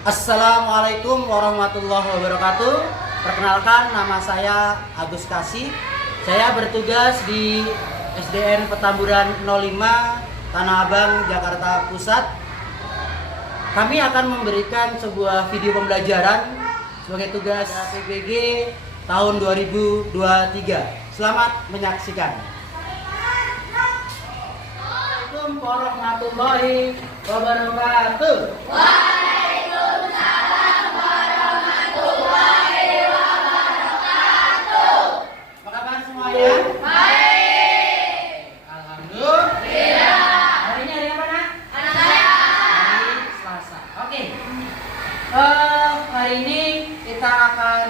Assalamualaikum warahmatullahi wabarakatuh. Perkenalkan, nama saya Agus Kasih. Saya bertugas di SDN Petamburan 05, Tanah Abang, Jakarta Pusat. Kami akan memberikan sebuah video pembelajaran sebagai tugas PPG tahun 2023. Selamat menyaksikan. Assalamualaikum warahmatullahi wabarakatuh. Waalaikumsalam warahmatullahi wabarakatuh. Apa kabar semuanya? Baik. Alhamdulillah. Hari ini hari apa, Nak? Anak saya. Hari Selasa. Oke. Hari ini kita akan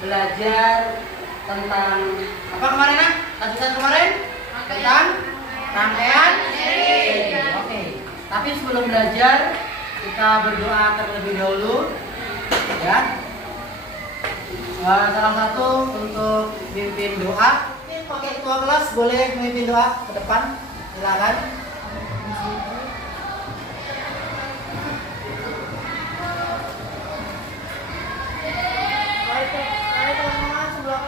belajar tentang apa kemarin, Nak? Lanjutan kemarin? Tentang rangkaian seri. Oke. Tapi sebelum belajar, kita berdoa terlebih dahulu, ya. Salah satu untuk mimpin doa. Oke, ketua kelas boleh memimpin doa ke depan. Silakan. Baik teman-teman, sebelum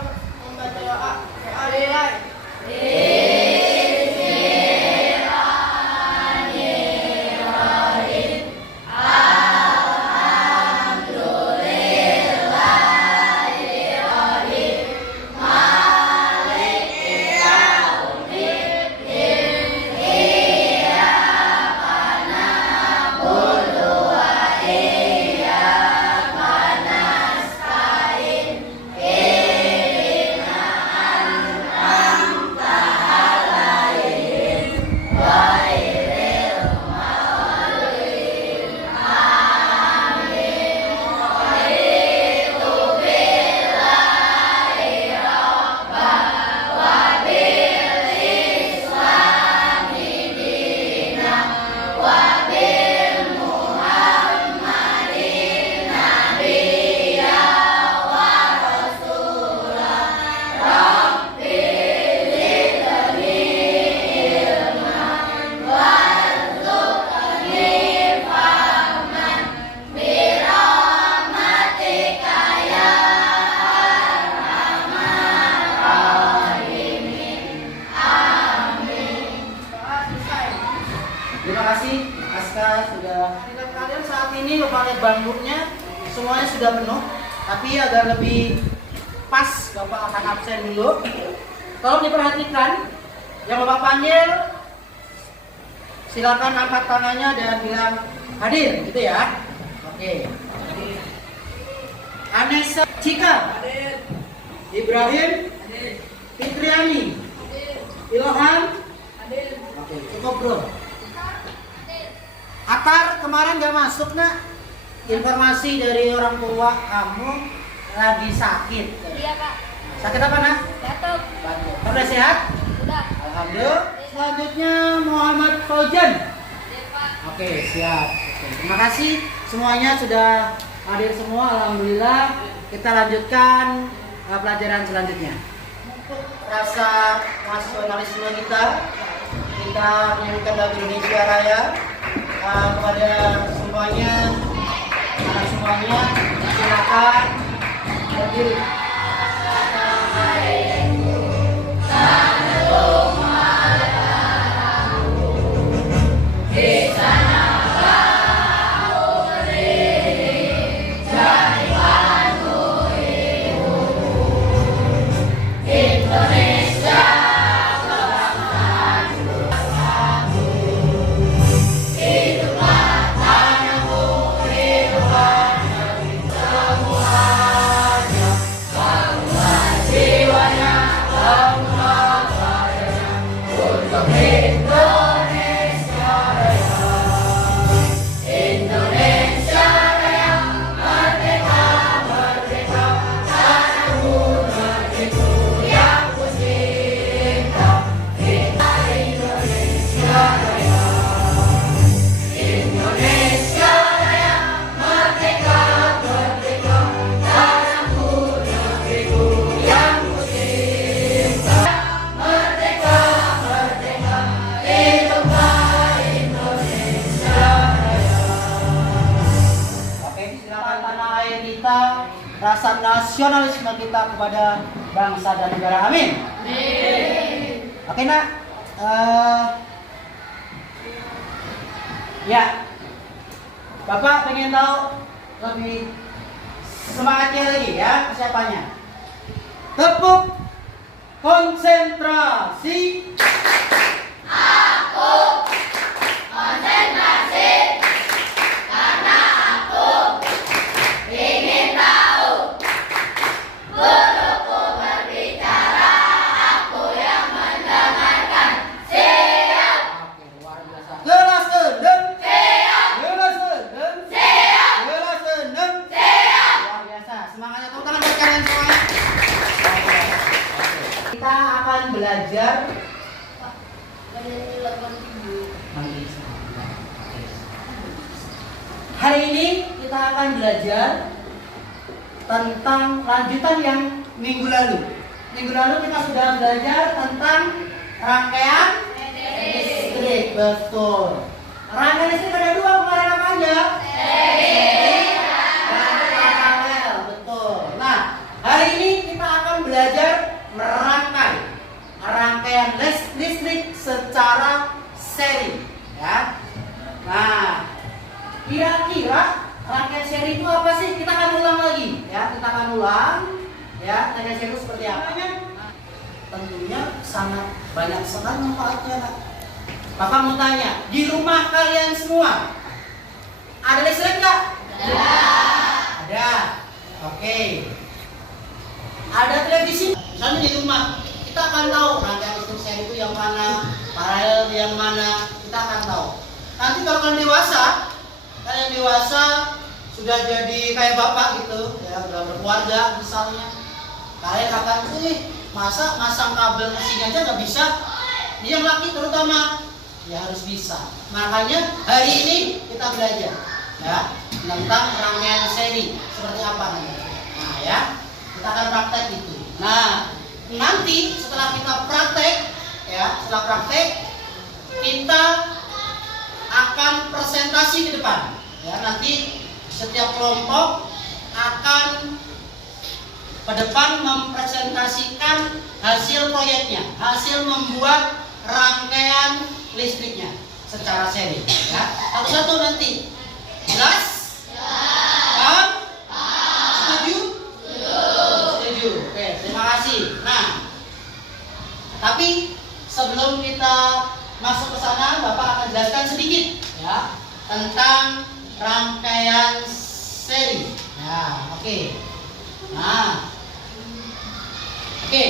membaca doa, terima kasih Aska sudah. Kalian saat ini Bapak lihat bangkunya semuanya sudah penuh, tapi agar lebih pas Bapak akan absen dulu. Tolong diperhatikan, yang Bapak panggil silakan angkat tangannya dan bilang hadir, gitu ya. Oke. Anessa Cika, hadir. Ibrahim, hadir. Fitriani, hadir. Ilham, hadir. Oke, cukup bro. Atar kemarin gak masuk, Nak. Informasi dari orang tua kamu lagi sakit. Iya, Kak. Sakit apa, Nak? Batuk. Batuk. Udah sehat? Sudah. Alhamdulillah. Selanjutnya Muhammad Faujan. Iya, Pak. Oke, siap. Oke, terima kasih semuanya sudah hadir semua. Alhamdulillah. Kita lanjutkan pelajaran selanjutnya. Untuk rasa nasionalisme kita menyanyikan lagu Indonesia Raya. Kepada semuanya, anak semuanya, silakan berdiri. kita, rasa nasionalisme kita kepada bangsa dan negara. Amin. Oke nak, ya, Bapak pengen tahu lebih semangatnya lagi ya persiapannya. Tepuk konsentrasi. Aku konsentrasi karena aku ingin tahu. Guruku berbicara, aku yang mendengarkan. Siap. Oke, luar biasa. Kelas 6. Siap. Kelas 6. Siap. Kelas 6. Siap. Luar biasa. Semangatnya tepuk tangan buat kalian semuanya. Oke. Kita akan belajar hari ini kita akan belajar tentang lanjutan yang minggu lalu. Minggu lalu kita sudah belajar tentang rangkaian listrik. Betul. Rangkaian listrik ada dua, kemarin apa aja? Paralel. Betul. Nah, hari ini kita akan belajar merangkai rangkaian listrik secara seri. Ya. Nah, kira-kira rangkaian seri itu apa sih? Kita akan ulang lagi, ya. Kita akan ulang, ya. Rangkaian seri itu seperti apa? Tentunya sangat banyak sekali manfaatnya. Nak. Bapak mau tanya, di rumah kalian semua ada listrik nggak? Ada. Oke. Ada televisi? Misalnya di rumah, kita akan tahu rangkaian listrik seri itu yang mana, paralel yang mana, kita akan tahu. Nanti kalau kalian dewasa sudah jadi kayak bapak gitu, ya udah berkeluarga misalnya, kalian akan masa masang kabel mesin aja nggak bisa, yang laki terutama ya harus bisa. Makanya hari ini kita belajar ya tentang rangkaian seri seperti apa nanti. Nah ya, kita akan praktek itu. Nah nanti setelah kita praktek, ya setelah praktek kita akan presentasi ke depan. Ya, nanti setiap kelompok akan ke depan mempresentasikan hasil proyeknya, hasil membuat rangkaian listriknya secara seri. Ya, satu-satu nanti. Jelas? Paham? Setuju? Setuju. Oke, terima kasih. Nah, tapi sebelum kita masuk ke sana, Bapak akan jelaskan sedikit ya tentang rangkaian seri. Nah, oke. Nah, oke.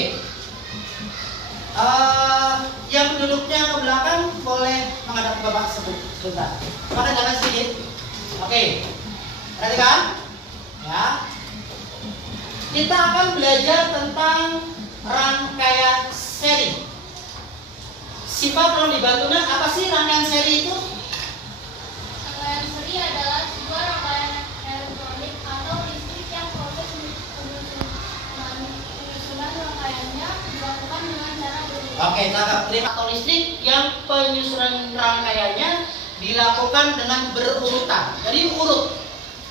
Yang duduknya ke belakang boleh menghadap ke Bapak sebentar. Maka jangan sedikit. Oke. Perhatikan. Ya. Kita akan belajar tentang rangkaian seri. Sifat tolong dibantu nak, apa sih rangkaian seri itu? Rangkaian seri adalah sebuah rangkaian elektronik atau listrik yang proses penyusunan rangkaiannya dilakukan dengan cara berurutan. Oke, cakap. Atau listrik yang penyusunan rangkaiannya dilakukan dengan berurutan. Jadi urut,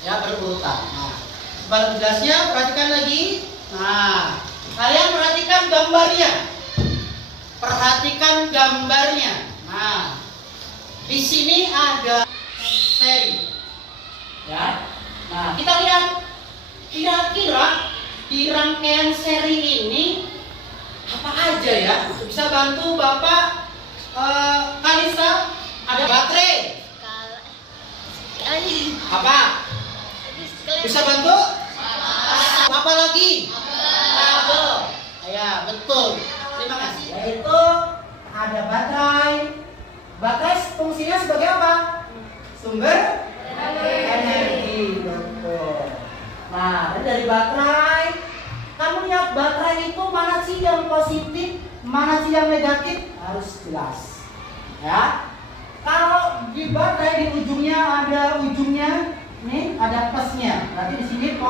ya berurutan. Nah, sebelum jelasnya perhatikan lagi. Nah, kalian perhatikan gambarnya. Perhatikan gambarnya. Nah, di sini ada seri. Ya. Nah, kita lihat kira-kira di rangkaian seri ini apa aja ya? Bisa bantu Bapak Kalista? Ada baterai. Apa? Bisa bantu? Apa lagi? Kabel. Ya, betul. Terima kasih. Yaitu ada baterai. Baterai fungsinya sebagai apa? Sumber energi. Betul. Nah, dari baterai, kamu lihat baterai itu mana sih yang positif, mana sih yang negatif? Harus jelas. Ya. Kalau di baterai di ujungnya ada nih ada plusnya. Berarti di sini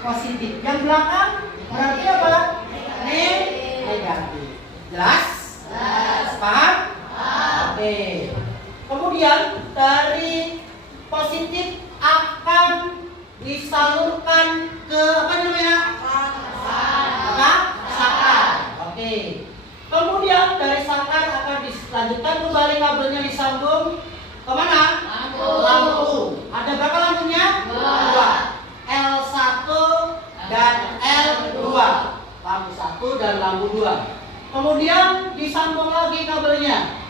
positif. Yang belakang berarti apa? Negatif. Jelas? Jelas. Paham? Oke. Kemudian dari positif akan disalurkan ke apa namanya? Apa? Saklar. Oke. Kemudian dari saklar akan dilanjutkan kembali kabelnya disambung ke mana? Lampu. Ada berapa lampunya? 2. L1 dan L2. Lampu 1 dan lampu 2. Kemudian disambung lagi kabelnya.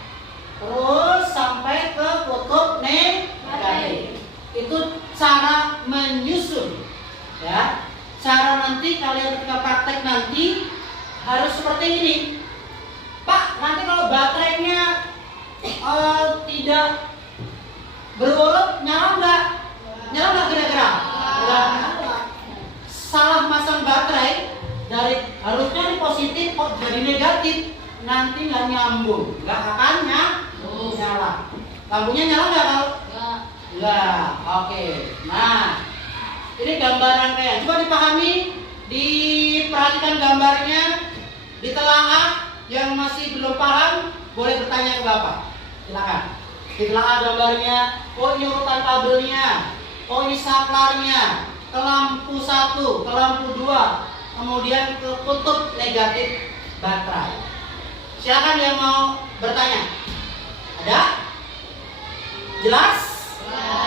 Terus sampai ke kutub negatif. Itu cara menyusun. Ya. Cara nanti kalian ketika praktek nanti harus seperti ini. Pak, nanti kalau baterainya tidak berurut, nyala nggak? Nyala nggak kira-kira? Nggak nyala. Salah masang baterai dari harusnya ini positif kok jadi negatif, nanti nggak nyambung, nggak akan nyala. Lampunya nyala nggak kalau? Nggak. Oke. Nah, ini gambar rangkaian. Coba dipahami, diperhatikan gambarnya, ditelaah. Yang masih belum paham boleh bertanya ke Bapak. Silakan. Ditelaah gambarnya. Oh, ini urutan kabelnya. Oh, ini saklarnya. Ke lampu 1, ke lampu 2, kemudian ke kutub negatif baterai. Silakan yang mau bertanya. Ada? Jelas?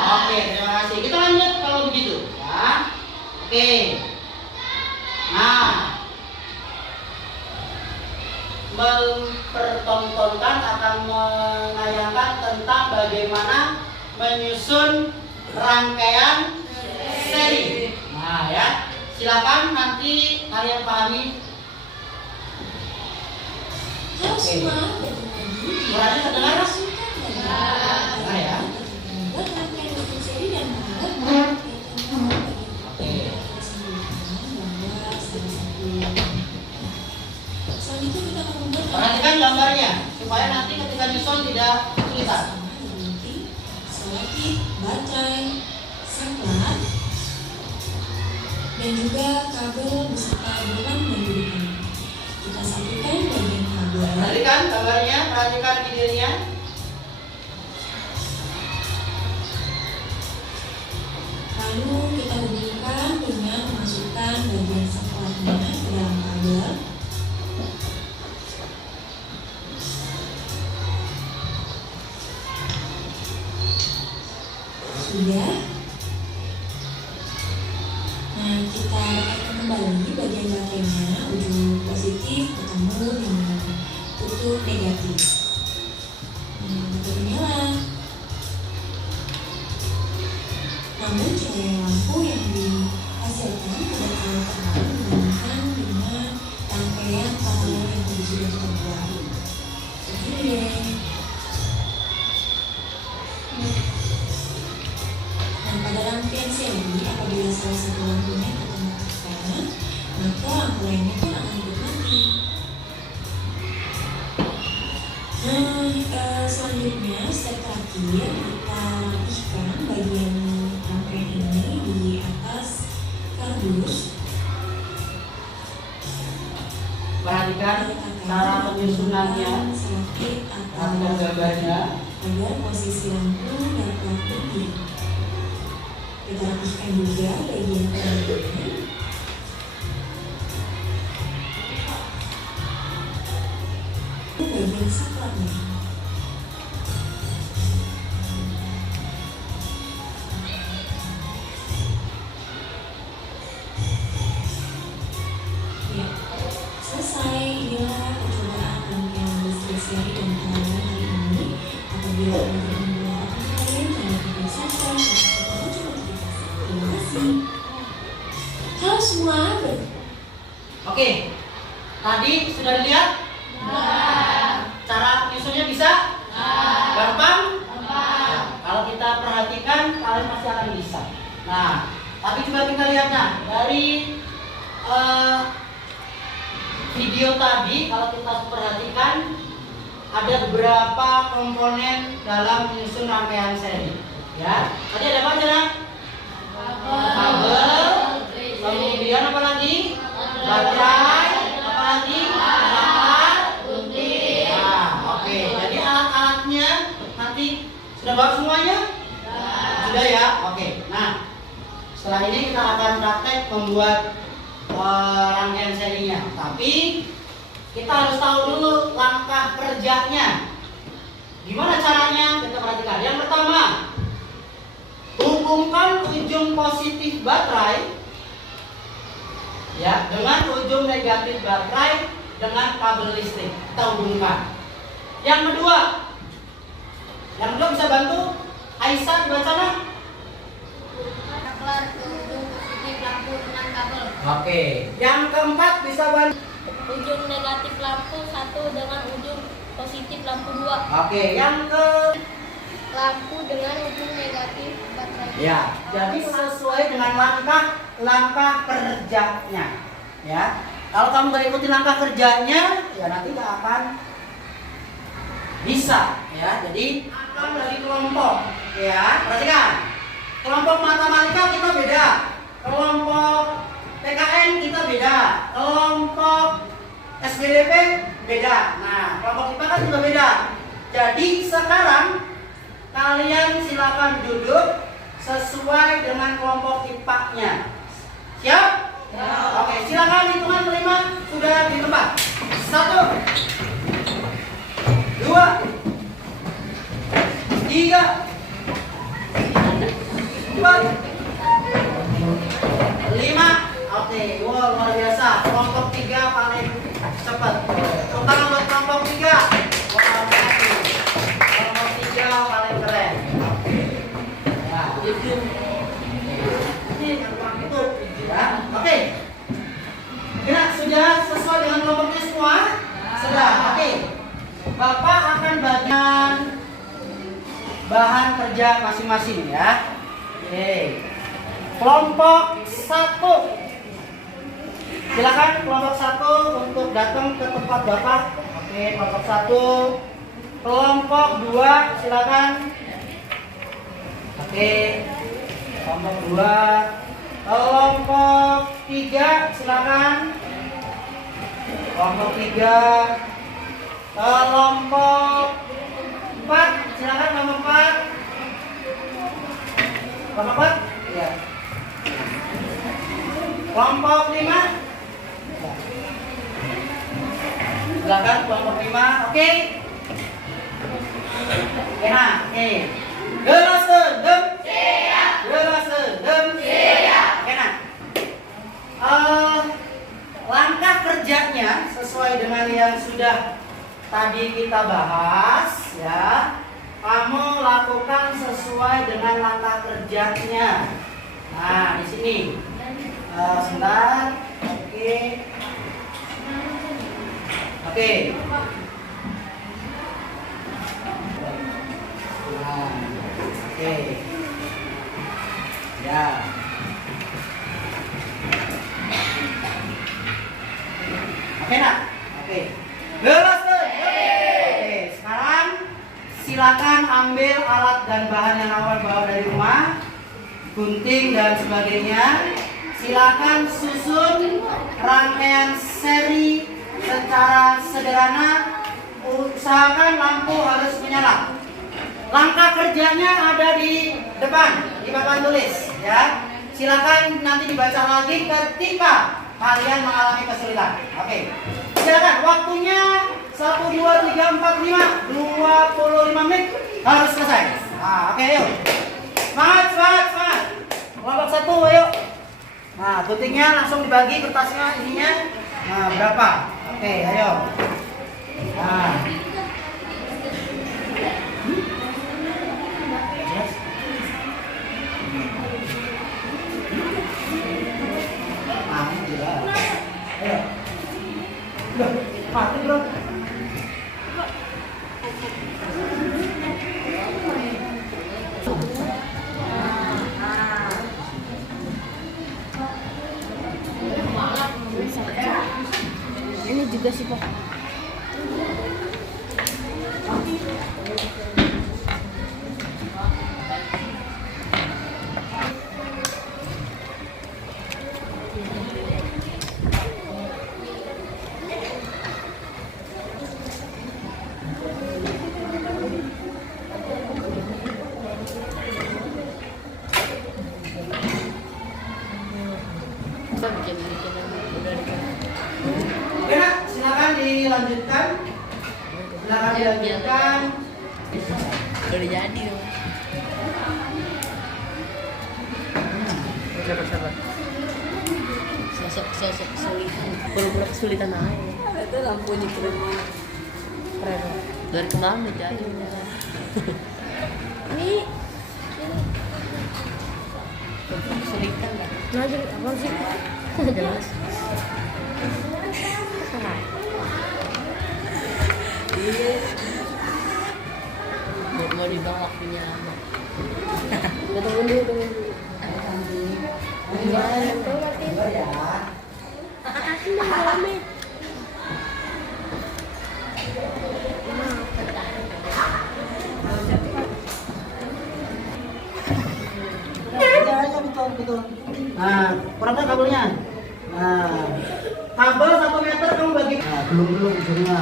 Oke, terima kasih. Kita lanjut kalau begitu, ya. Oke. Nah, mempertontonkan akan menayangkan tentang bagaimana menyusun rangkaian seri. Nah, ya. Silakan nanti kalian pahami. Oke. Suaranya terdengar? Nah, ya. Perhatikan gambarnya supaya nanti ketika nyusun tidak kesulitan. Selektif, baterai, saklar, dan juga kabel beserta bulan dan dudukan. Kita satukan bagian kabel. Perhatikan gambarnya, perhatikan videonya. Lalu kita hubungkan dengan memasukkan bagian saklarnya ke dalam kabel. Sudah. Nah, kita rekatkan kembali bagian baterainya, ujung positif ketemu dengan kutub negatif. Nah, baterai nyala. Namun cahaya lampu yang dihasilkan tidak terlalu terang dibandingkan dengan rangkaian kabel yang sudah kita buat. Seperti ini. Pada rangkaian seri, apabila salah satu lampunya termatikan, maka lampu lainnya pun akan ikut mati. Nah, selanjutnya step terakhir kita rapihkan bagian rangkaian ini di atas kardus. Perhatikan cara penyusunannya. Perhatikan gambarnya. Agar posisi lampu dapat berdiri. Kita rapihkan juga bagian kabelnya. Bagian saklarnya. Ya, selesai. Inilah percobaan rangkaian listrik seri dan paralel hari ini. Apabila ada penggunaan lain, jangan lupa subscribe. Terima kasih. Halo semua. Oke. Tadi sudah dilihat? Cara nyusunnya bisa? Gampang? Kalau kita perhatikan, kalian pasti akan bisa. Nah, tapi coba kita lihat dari video tadi, kalau kita perhatikan ada beberapa komponen dalam menyusun rangkaian seri. Ya, tadi ada apa aja? Kabel, kemudian apa lagi? Baterai, apa lagi? Saklar, nah, oke. Jadi alat-alatnya nanti sudah bawa semuanya? Sudah ya, oke. Nah, Setelah ini kita akan praktek membuat rangkaian serinya. Tapi kita harus tahu dulu langkah kerjanya. Gimana caranya? Kita perhatikan. Yang pertama, hubungkan ujung positif baterai ya dengan ujung negatif baterai dengan kabel listrik. Kita hubungkan. Yang kedua bisa bantu Aisyah dibaca nak? Saklar ke ujung positif lampu dengan kabel. Oke. Yang keempat bisa bantu Ujung negatif lampu 1 dengan ujung positif lampu 2. Oke. Yang ke Lampu dengan ujung negatif baterai. ya. Jadi sesuai dengan langkah kerjanya. Ya. Kalau kamu nggak ikuti langkah kerjanya, ya nanti nggak akan bisa. Ya. Jadi akan dari kelompok. Ya. Perhatikan. Kelompok matematika kita beda. Kelompok PKN kita beda. Kelompok SBDP beda. Nah, kelompok IPA kan juga beda. Jadi sekarang kalian silakan duduk sesuai dengan kelompok IPA-nya. Siap? Ya. Oke, silakan hitungan kelima sudah di tempat. 1, 2, 3, 4, 5. Oke, wow, luar biasa. Kelompok 3 paling cepat. Tepuk tangan buat kelompok 3. Wow, kelompok 3 paling keren. Ya, itu. Ini yang kurang itu. Ya, oke. Ya, sudah sesuai dengan kelompoknya semua? Sudah, oke. Bapak akan bagian bahan kerja masing-masing ya. Oke. Kelompok 1. Silakan kelompok 1 untuk datang ke tempat Bapak. Oke, kelompok 1. Kelompok 2 silakan. Oke. Kelompok 2. Kelompok 3 silakan. Kelompok 3. Kelompok 4 silakan kelompok 4. Kelompok 4? Ya. Kelompok 5. Silakan kelompok 5. Oke. Nah, oke. Gelas dem. Siap. Gelas dem. Siap. Oke, nah. Langkah kerjanya sesuai dengan yang sudah tadi kita bahas ya. Kamu lakukan sesuai dengan langkah kerjanya. Nah, di sini. Sebentar. Oke. Oke. Nah, oke. Ya. Oke nak? Oke. Gelas tuh. Oke. Sekarang silakan ambil alat dan bahan yang awal bawa dari rumah, gunting dan sebagainya. Silakan susun rangkaian seri secara sederhana. Usahakan lampu harus menyala. Langkah kerjanya ada di depan, di papan tulis ya. Silakan nanti dibaca lagi ketika kalian mengalami kesulitan. Oke. Silakan waktunya 1 2 3 4 5 25 menit harus selesai. Nah, oke yuk. Semangat. Kelompok 1 ayo. Nah, guntingnya langsung dibagi kertasnya ininya. Nah, berapa? Oke, ayo. Nah. Ayo. Mati bro. Ini juga sih Pak. Oke nak, silakan dilanjutkan. Silakan dilanjutkan. Udah jadi dong. Siapa? Sosok kesulitan. Pura-pura kesulitan aja. Itu lampunya keren banget. Keren. Dari kemarin udah jadi. Ini Kesulitan kan? nah jadi apa sih? Jelas. Iya. Mau dibawa waktunya lama. Tunggu dulu. Jangan tuh nanti. Asin dah rame. Betul. Nah, berapa kabelnya? Nah, kabel 1 meter kamu bagi. Nah, belum ujungnya.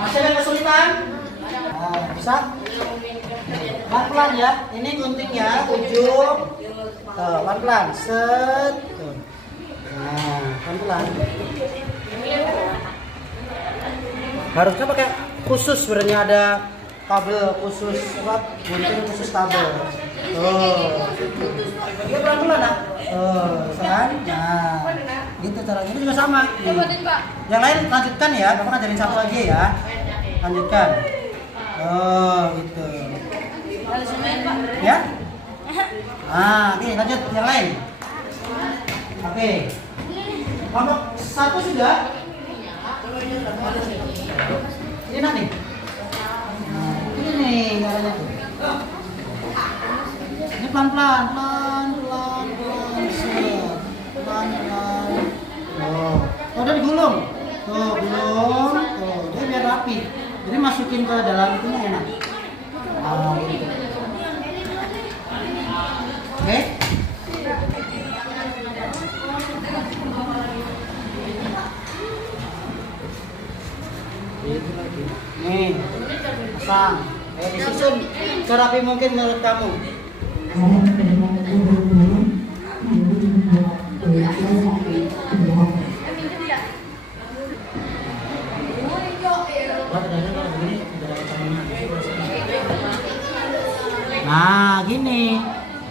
Masih ada kesulitan? Nah, bisa? Pelan-pelan ya. Ini guntingnya ujung. Tuh, pelan-pelan. Set. Tuh. Nah, pelan-pelan. Harusnya pakai khusus sebenarnya ada kabel khusus apa? Gunting khusus kabel. Tuh. Dia pelan-pelan nak. Kan? Nah, gitu caranya. Ini juga sama. Nih. Yang lain lanjutkan ya. Bapak ngajarin satu aja ya. Lanjutkan. Gitu. Ya? Nah, oke, lanjut yang lain. Oke. Kelompok 1 sudah. Ini nanti. Nah, ini nih caranya tuh. Ini pelan-pelan, pelan-pelan. Udah digulung. Tuh, gulung. Tuh, dia biar rapi. Jadi masukin ke dalam itunya enak. Gitu. Oke. Nih, pasang. Disusun serapi mungkin menurut kamu. Nah, gini.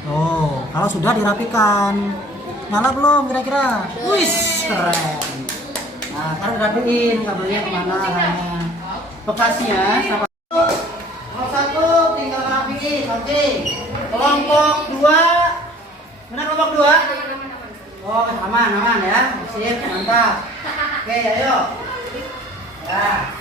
Oh, kalau sudah dirapikan. Nyala belum kira-kira? Wih, keren. Nah, sekarang rapiin kabelnya kemana arahnya. Bekasnya sama. Kelompok 1 tinggal rapiin. Oke. Kelompok 2. Mana kelompok 2? Oh, aman ya. Sip, mantap. Oke, ayo. Ya.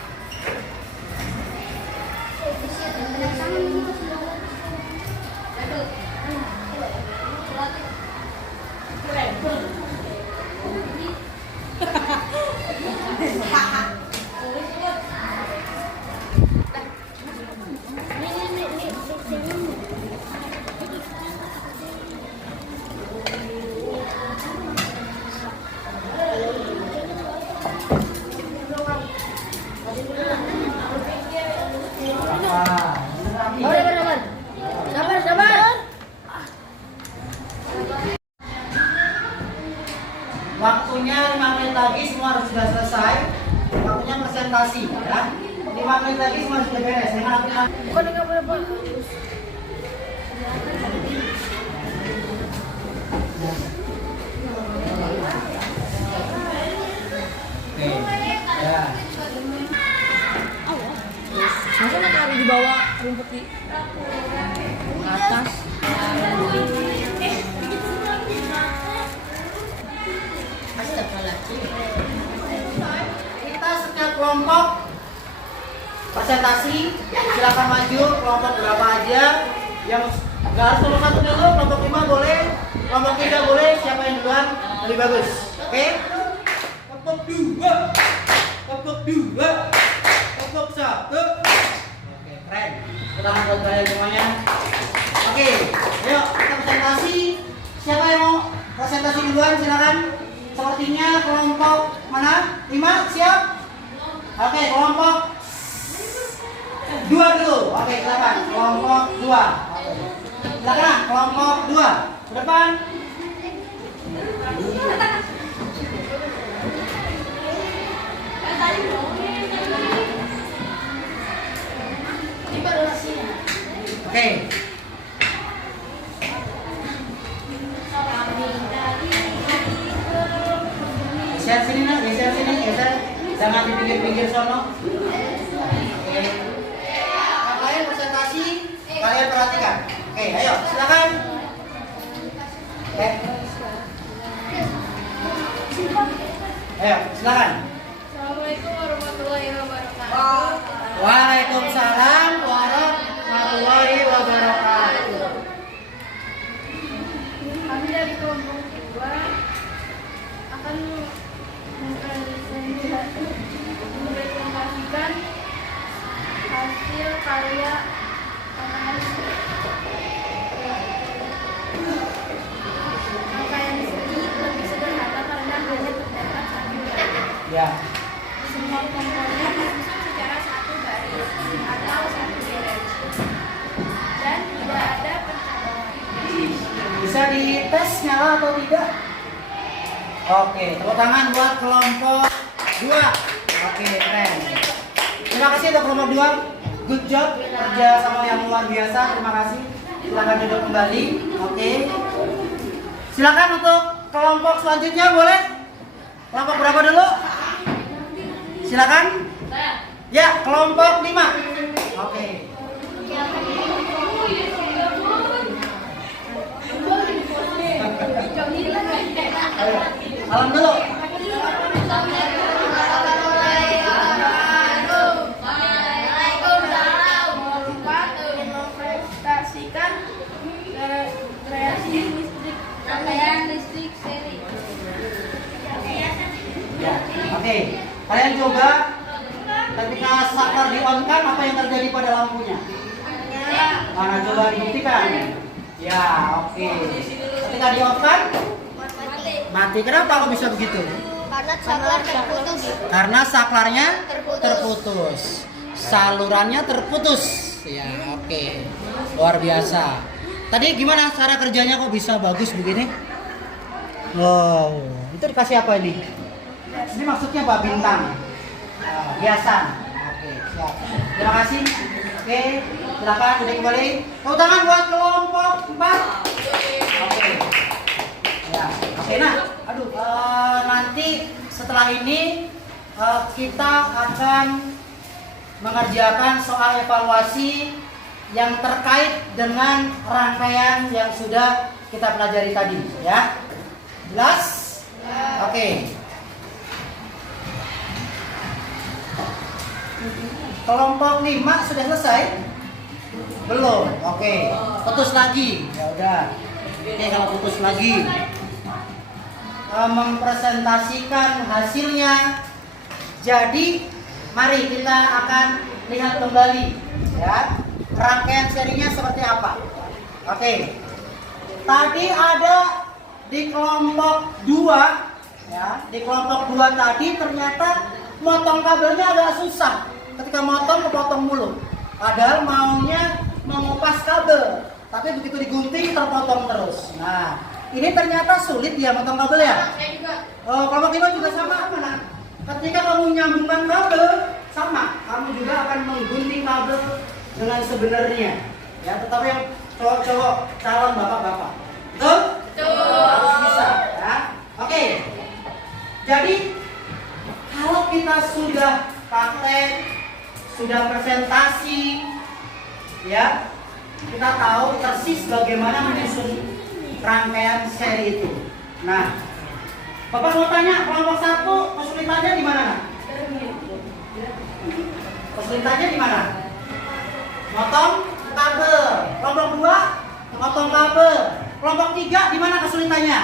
Sabar. Waktunya 5 menit lagi semua harus sudah selesai. Waktunya presentasi ya. 5 menit lagi semua sudah beres. Bukan enggak boleh bagus. Ya. Masa nak taruh di bawah rumput di atas? Astagfirullahaladzim. Kita setiap kelompok presentasi, silakan maju kelompok berapa aja yang nggak harus nomor 1 dulu, kelompok 5 boleh, kelompok 3 boleh, siapa yang duluan lebih bagus. Oke? Kelompok 2, kelompok 2, kelompok 1. Oke, keren. Tangan buat kalian semuanya. Oke, ayo kita presentasi. Siapa yang mau presentasi duluan silakan. Sepertinya kelompok mana? 5 siap? Oke, kelompok 2 dulu. Oke, silakan. Kelompok 2. Oke. Silakan, kelompok 2. Ke depan. Oke. Geser sini nak, geser sini, geser. Jangan di pinggir-pinggir sono. Oke. Kalian presentasi, kalian perhatikan. Oke, ayo silakan. Ayo silakan. Assalamualaikum warahmatullahi wabarakatuh. Waalaikumsalam warahmatullahi wabarakatuh. Kami dari kelompok 2 akan mempresentasikan hasil karya rangkaian seni lebih sederhana karena hanya terdapat satu baris. Ya. Semua komponen disusun secara satu baris atau satu baris dan tidak ada percabangan. Bisa dites nyala atau tidak? Oke, tepuk tangan buat kelompok 2. Oke, keren. Terima kasih untuk kelompok 2. Good job, kerja sama yang luar biasa. Terima kasih. Silakan duduk kembali. Oke. Silakan untuk kelompok selanjutnya boleh? Kelompok berapa dulu? Silakan. Ya, kelompok 5. Oke. Ayo, salam dulu. Mempresentasikan kreasi listrik rangkaian listrik seri. Ya, oke. Kalian coba ketika saklar di-on-kan apa yang terjadi pada lampunya? Mana coba dibuktikan? Ya, oke. Ketika di-off-kan mati. Kenapa kok bisa begitu? Karena saklar terputus. Karena saklarnya terputus. Salurannya terputus. Ya, oke. Luar biasa. Tadi gimana cara kerjanya kok bisa bagus begini? Wow, itu dikasih apa ini? Ini maksudnya apa? Bintang. Hiasan. Oke, siap. Terima kasih. Oke, silakan duduk kembali. Tepuk tangan buat kelompok 4. Oke. Ya, oke. Nah, aduh, nanti setelah ini kita akan mengerjakan soal evaluasi yang terkait dengan rangkaian yang sudah kita pelajari tadi, ya. Jelas? Oke. Kelompok 5 sudah selesai? Belum. Oke. Putus lagi. Ya udah. Oke, kalau putus lagi mempresentasikan hasilnya. Jadi, mari kita akan lihat kembali, ya. Rangkaian serinya seperti apa? Oke. Tadi ada di kelompok 2, ya. Di kelompok 2 tadi ternyata motong kabelnya agak susah. Ketika motong kepotong mulu. Padahal maunya mengupas kabel, tapi begitu digunting terpotong terus. Nah, ini ternyata sulit ya motong kabel ya. Saya juga. Kelompok 5 juga sama apa nak? Ketika kamu nyambungkan kabel, sama, kamu juga akan menggunting kabel dengan sebenarnya. Ya, tetapi yang cowok-cowok calon bapak-bapak. Betul? Betul. Harus bisa, ya. Oke. Jadi kalau kita sudah praktek, sudah presentasi, ya, kita tahu persis bagaimana menyusun rangkaian seri itu. Nah, Bapak mau tanya, kelompok 1 kesulitannya di mana? Kesulitannya di mana? Motong kabel. Kelompok 2 motong kabel. Kelompok 3 di mana kesulitannya?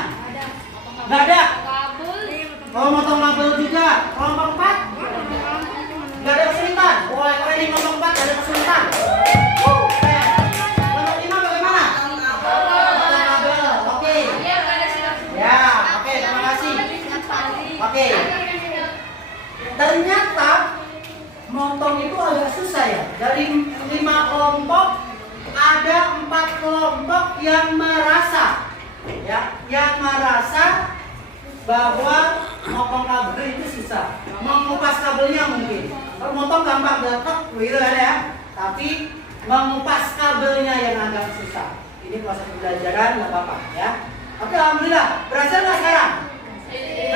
Nggak ada. Oh, motong kabel juga. Kelompok 4 nggak ada kesulitan. Wah, keren nih kelompok 4 nggak ada kesulitan. Kelompok 5 bagaimana? Motong kabel. Oke. Ya, oke, terima kasih. Oke. Ternyata motong itu agak susah ya. Dari 5 kelompok ada 4 kelompok yang merasa, ya, yang merasa bahwa motong kabel itu susah, mengupas kabelnya mungkin. Kalau motong gampang dapat, gitu ya. Tapi mengupas kabelnya yang agak susah. Ini proses pembelajaran, nggak apa-apa ya. Oke, alhamdulillah. Berhasil nggak sekarang?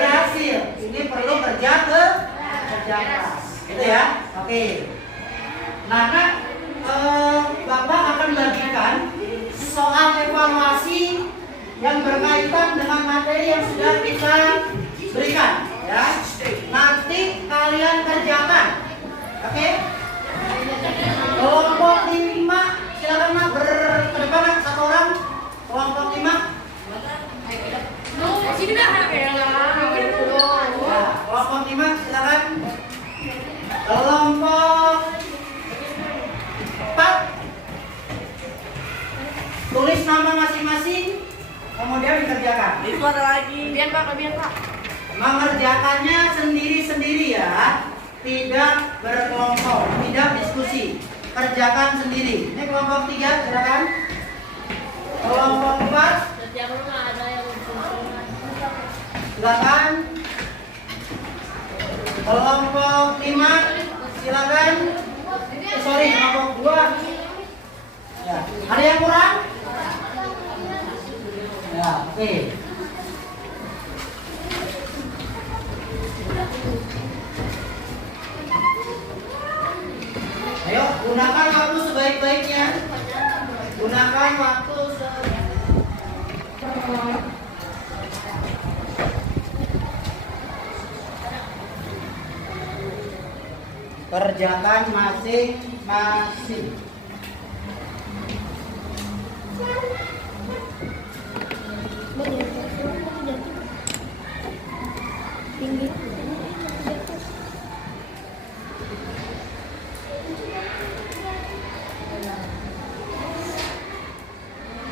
Berhasil. Ini perlu kerja keras, gitu ya. Oke. Nah, Bapak akan bagikan soal evaluasi yang berkaitan dengan materi yang sudah kita berikan, ya. Nanti kalian kerjakan, oke? Kelompok 5, silakan Mak berdepan satu orang. Kelompok 5. Ya, kelompok 5 silakan. Kelompok 4. Tulis nama masing-masing, kemudian dikerjakan. Biar Pak. Mengerjakannya sendiri-sendiri ya, tidak berkelompok, tidak diskusi, kerjakan sendiri. Ini kelompok 3, silakan. Kelompok 4, Setiap rumah ada yang silakan. Kelompok 5, silakan. Sorry, kelompok 2. Ya, ada yang kurang? Ya, oke. Ayo, gunakan waktu sebaik-baiknya. Gunakan waktu kerjakan masing-masing.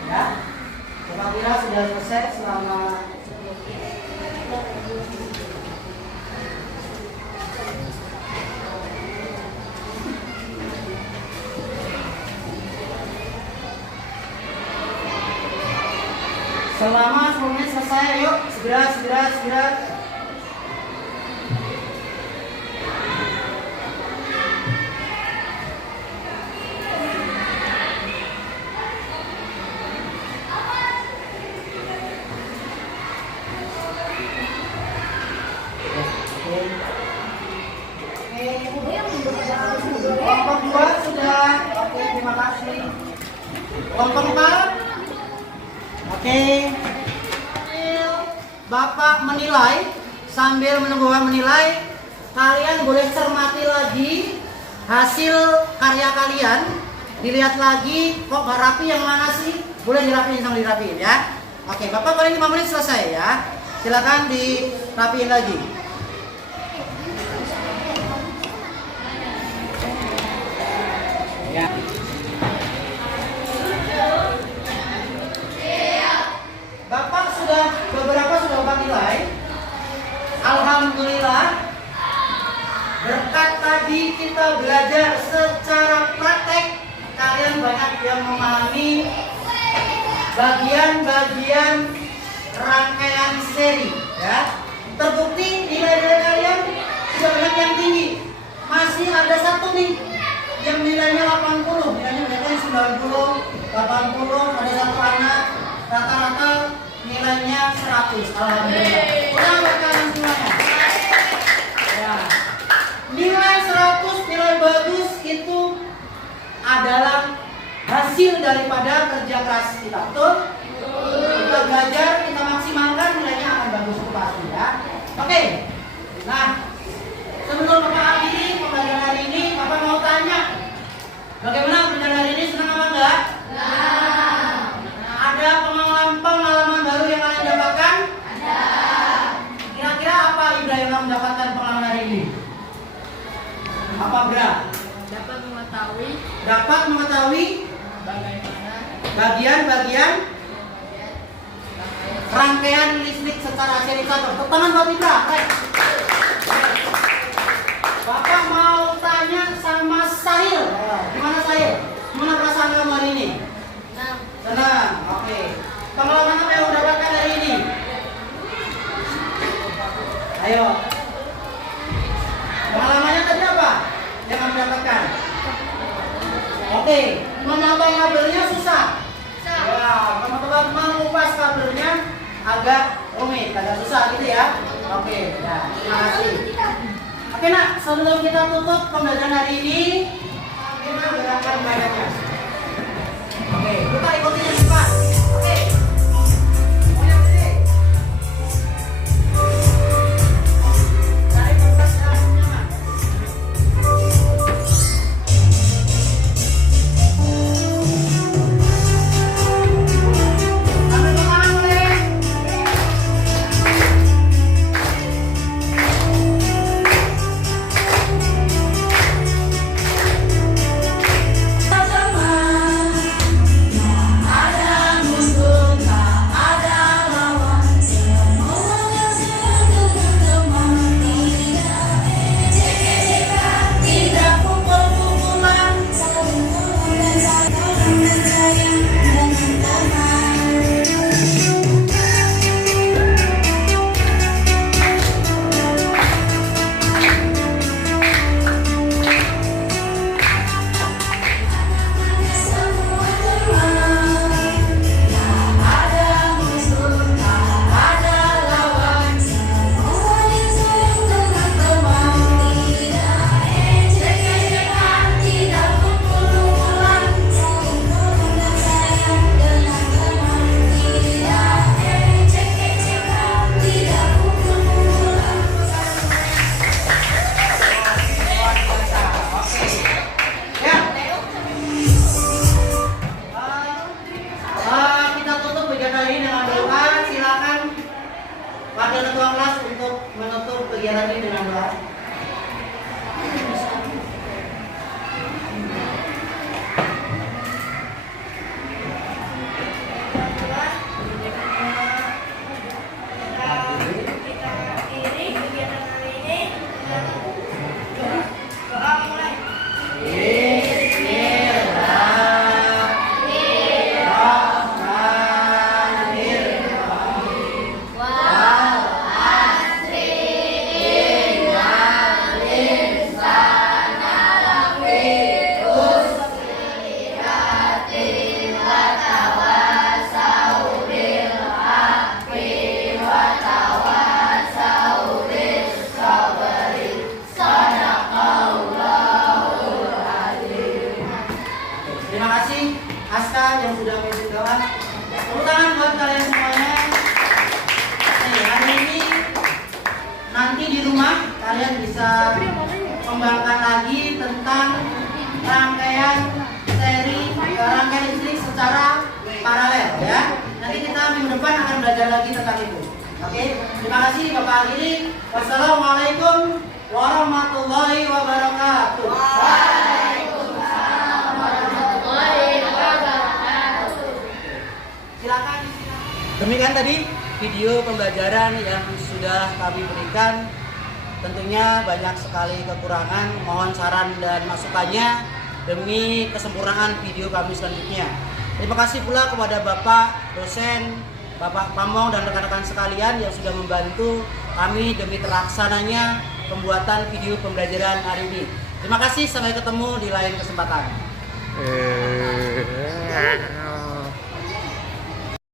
Ya, kira-kira sudah selesai selama selama 10 menit selesai. Yuk, segera. Kelompok 2 sudah. Oke, terima kasih. Kelompok 4. Oke. Bapak menilai, sambil menunggu Bapak menilai, kalian boleh cermati lagi hasil karya kalian. Dilihat lagi, kok gak rapi yang mana sih? Boleh dirapiin sama dirapiin ya. Oke, Bapak paling 5 menit selesai ya. Silakan dirapiin lagi. Ya. Bapak beberapa sudah Bapak nilai. Alhamdulillah, berkat tadi kita belajar secara praktek, kalian banyak yang memahami bagian-bagian rangkaian seri ya. Terbukti nilai-nilai kalian sudah banyak yang tinggi. Masih ada satu nih yang nilainya 80, nilainya biasanya 90, 80, ada satu anak rata-rata nilainya 100. Alhamdulillah. Ulang buat kalian semuanya. Ya. Nilai 100, nilai bagus itu adalah hasil daripada kerja keras kita. Betul? Kita belajar, kita maksimalkan, nilainya akan bagus itu pasti ya. Oke. Nah, sebelum Bapak akhiri pembelajaran hari ini, Bapak mau tanya, bagaimana pembelajaran hari ini, senang apa enggak? Ada pengalaman baru yang kalian dapatkan? Ada. Kira-kira apa Ibra yang kamu dapatkan pengalaman hari ini? Apa Ibra? Dapat mengetahui bagaimana bagian-bagian rangkaian listrik secara serisator. Tepuk tangan buat Ibra. Bapak mau tanya sama Sahil. Gimana Sahil? Gimana perasaan kamu hari ini? Senang. Oke. Pengalaman apa yang udah dapatkan hari ini? Ayo. Pengalamannya tadi apa? Yang kamu dapatkan? Oke, menambah kabelnya susah. Ya, teman-teman mengupas kabelnya agak rumit, agak susah gitu ya. Oke, ya, terima kasih. Oke nak, sebelum kita tutup pembelajaran hari ini, kita gerakan badannya. Oke, kita ikuti yang cepat. Oke. Semuanya berdiri. Cari tempat yang nyaman. Ambil tangan boleh. Kita tutup kegiatan ini dengan doa. Silakan wakil ketua kelas untuk menutup kegiatan ini dengan doa. Kita akhiri kegiatan hari ini dengan doa mulai. Terima kasih Aska yang sudah memimpin doa. Tepuk tangan buat kalian semuanya. Hari ini nanti di rumah kalian bisa kembangkan lagi tentang rangkaian seri rangkaian listrik secara paralel ya. Nanti kita minggu depan akan belajar lagi tentang itu. Oke, terima kasih Bapak Akhiri. Wassalamualaikum warahmatullahi wabarakatuh. Silakan. Demikian tadi video pembelajaran yang sudah kami berikan. Tentunya banyak sekali kekurangan. Mohon saran dan masukannya demi kesempurnaan video kami selanjutnya. Terima kasih pula kepada Bapak dosen, Bapak Pamong dan rekan-rekan sekalian yang sudah membantu kami demi terlaksananya pembuatan video pembelajaran hari ini. Terima kasih, sampai ketemu di lain kesempatan.